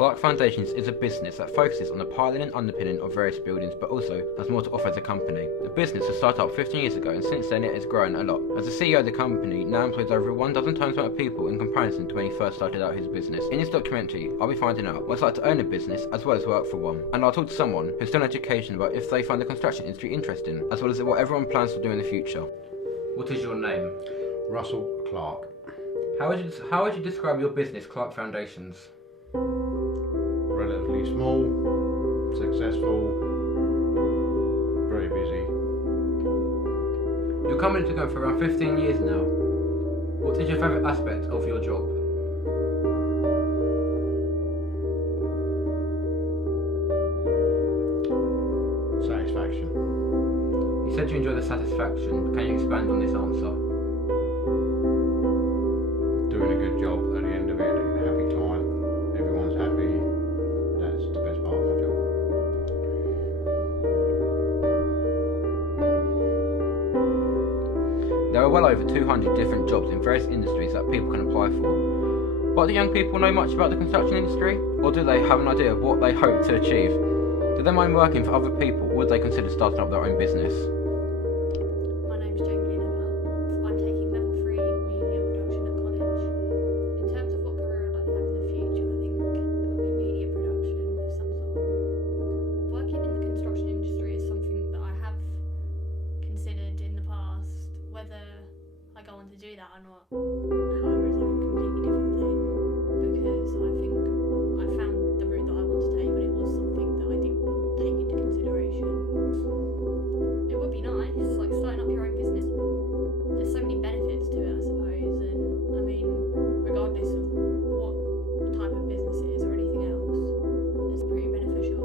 Clark Foundations is a business that focuses on the piling and underpinning of various buildings, but also has more to offer as a company. The business was started up 15 years ago, and since then it has grown a lot. As the CEO of the company now employs over 1 dozen times the amount of people in comparison to when he first started out his business. In this documentary, I'll be finding out what it's like to own a business as well as work for one. And I'll talk to someone who's still in education about if they find the construction industry interesting, as well as what everyone plans to do in the future. What is your name? Russell Clark. How would you describe your business, Clark Foundations? Relatively small, successful, very busy. Your company's been going for around 15 years now. What is your favourite aspect of your job? Satisfaction. You said you enjoy the satisfaction. Can you expand on this answer? Doing a good job at the end of it, a happy client, everyone's happy. That's the best part of my job. There are well over 200 different jobs in various industries that people can apply for. But do young people know much about the construction industry? Or do they have an idea of what they hope to achieve? Do they mind working for other people, or would they consider starting up their own business? My name's Jamie Lineker. I'm taking level 3 media production at college. In terms of what career I'd like to have in the future, I think it would be media production of some sort. Working in the construction industry is something that I have considered in the past. Whether I go on to do that or not, however, is like a completely different thing, because I think I found the route that I want to take, but it was something that I didn't take into consideration. It would be nice, like starting up your own business. There's so many benefits to it, I suppose, and I mean, regardless of what type of business it is or anything else, it's pretty beneficial.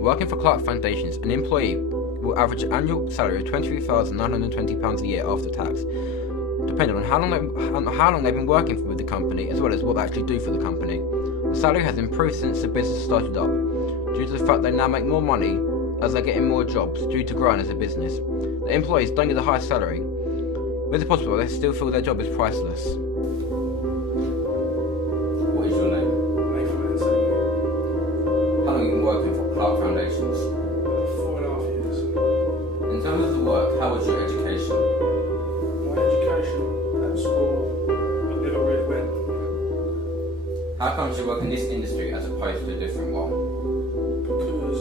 Working for Clark Foundations, an employee will average an annual salary of £23,920 a year after tax, depending on how long they've been working with the company, as well as what they actually do for the company. The salary has improved since the business started up, due to the fact they now make more money as they're getting more jobs due to growing as a business. The employees don't get the highest salary, but it's possible they still feel their job is priceless. What is your name? How long have you been working for Clark Foundations? 4.5 years. In terms of the work, how was your education? My education at school, I never really went. How come you work in this industry as opposed to a different one? Because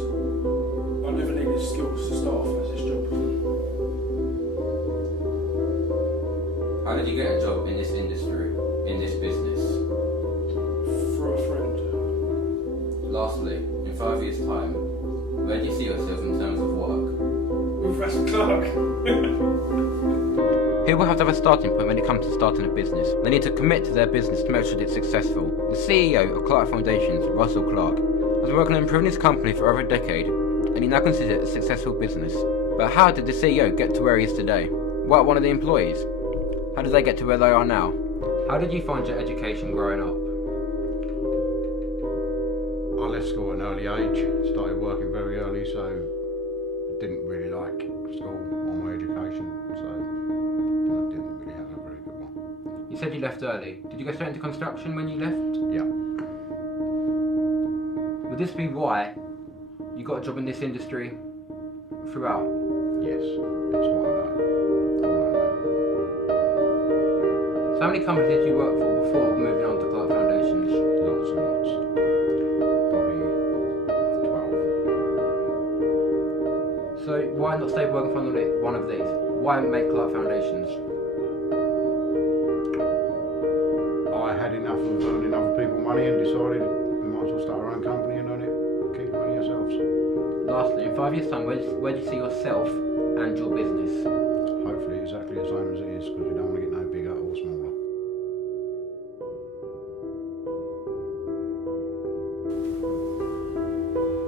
I never needed skills to start off as this job. How did you get a job in this industry, in this business? Through a friend. Lastly, in 5 years' time, where do you see yourself in terms of work? With Russell Clark. People have to have a starting point when it comes to starting a business. They need to commit to their business to make sure it's successful. The CEO of Clark Foundations, Russell Clark, has been working on improving his company for over a decade, and he now considers it a successful business. But how did the CEO get to where he is today? What, one of the employees? How did they get to where they are now? How did you find your education growing up? I left school at an early age, started working very early, so I didn't really like school or my education, so I didn't really have a very good one. You said you left early. Did you go straight into construction when you left? Yeah. Would this be why you got a job in this industry throughout? Yes, that's what I know. So how many companies did you work for before moving on to Clark Foundations? Lots and lots. Probably 12. So why not stay working for one of these? Why make Clark Foundations? I had enough of earning other people money and decided we might as well start our own company and earn it, keep the money ourselves. Lastly, in 5 years' time, where do you see yourself and your business? Hopefully exactly the same as it is, because we don't want to get no bigger or smaller.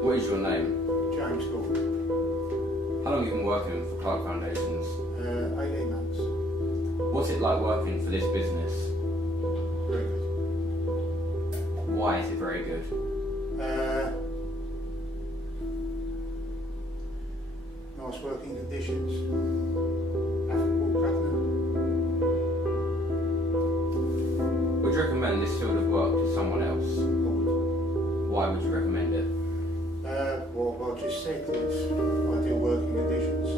What is your name? James Gordon. How long have you been working for Clark Foundations? 18 months. What's it like working for this business? Very good. Why is it very good? Nice working conditions. Affable government. Would you recommend this field of work to someone else? Why would you recommend it? Well, I just said it's ideal working conditions.